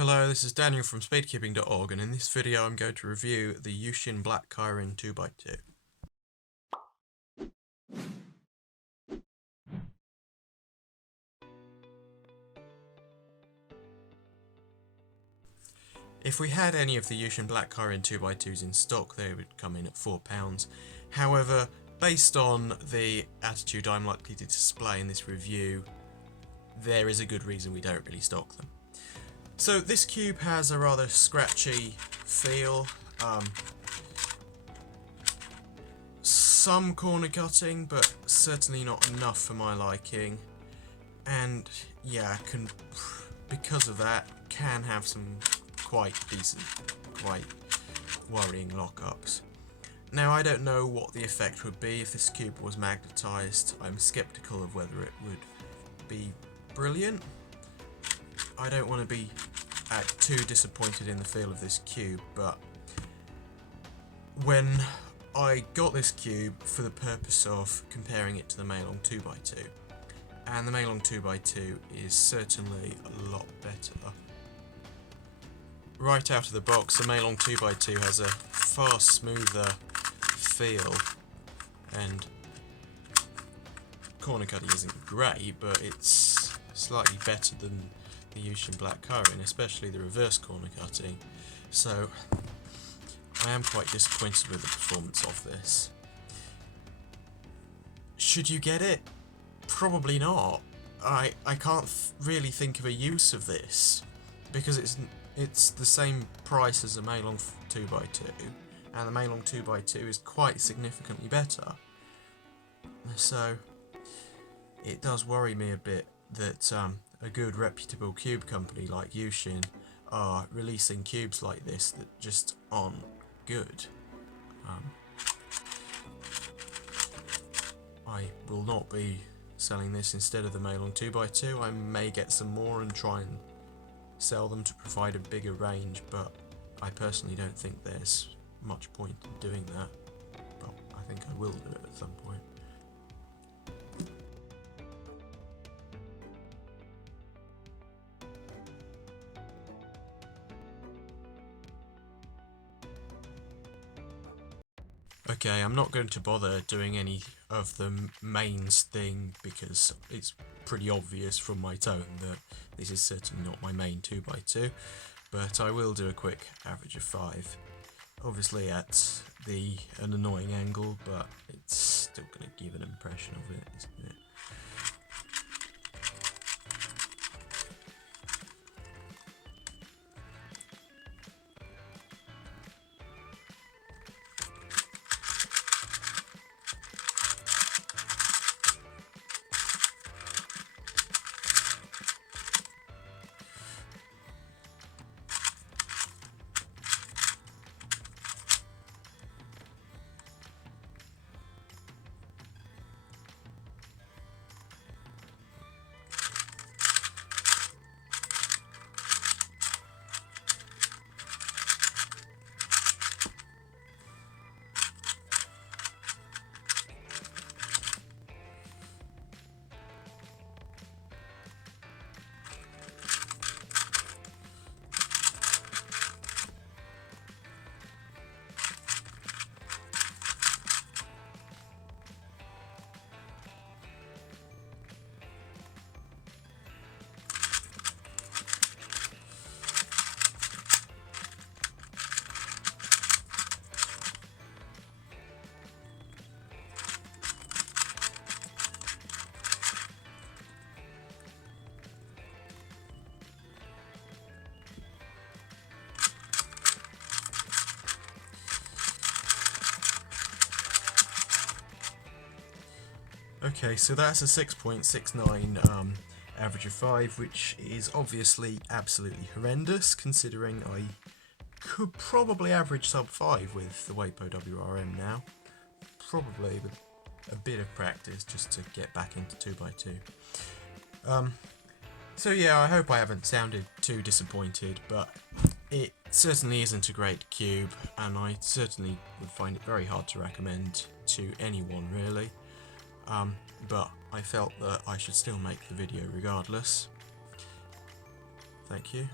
Hello, this is Daniel from speedkeeping.org, and in this video I'm going to review the Yuxin Black Kirin 2x2. If we had any of the Yuxin Black Kirin 2x2s in stock, they would come in at £4. However, based on the attitude I'm likely to display in this review, there is a good reason we don't really stock them. So this cube has a rather scratchy feel, some corner cutting, but certainly not enough for my liking, and yeah, because of that, can have some quite decent, quite worrying lockups. Now, I don't know what the effect would be if this cube was magnetised. I'm sceptical of whether it would be brilliant. I don't want to be too disappointed in the feel of this cube, but when I got this cube for the purpose of comparing it to the Mailong 2x2, and the Mailong 2x2 is certainly a lot better. Right out of the box, the Mailong 2x2 has a far smoother feel, and corner cutting isn't great, but it's slightly better than the Yuxin Black Kirin, especially the reverse corner cutting, so I am quite disappointed with the performance of this. Should you get it? Probably not. I can't really think of a use of this, because it's the same price as a Mailong 2x2, and the Mailong 2x2 is quite significantly better. So it does worry me a bit that a good reputable cube company like Yuxin are releasing cubes like this that just aren't good. I will not be selling this instead of the Mailong 2x2. I may get some more and try and sell them to provide a bigger range, but I personally don't think there's much point in doing that. But I think I will do it at some point. Okay, I'm not going to bother doing any of the mains thing because it's pretty obvious from my tone that this is certainly not my main 2x2, but I will do a quick average of 5. Obviously at an annoying angle, but it's still going to give an impression of it, isn't it? Okay, so that's a 6.69 average of 5, which is obviously absolutely horrendous, considering I could probably average sub 5 with the WAPO WRM now. Probably with a bit of practice just to get back into 2x2. So yeah, I hope I haven't sounded too disappointed, but it certainly isn't a great cube, and I certainly would find it very hard to recommend to anyone, really. But I felt that I should still make the video regardless. Thank you.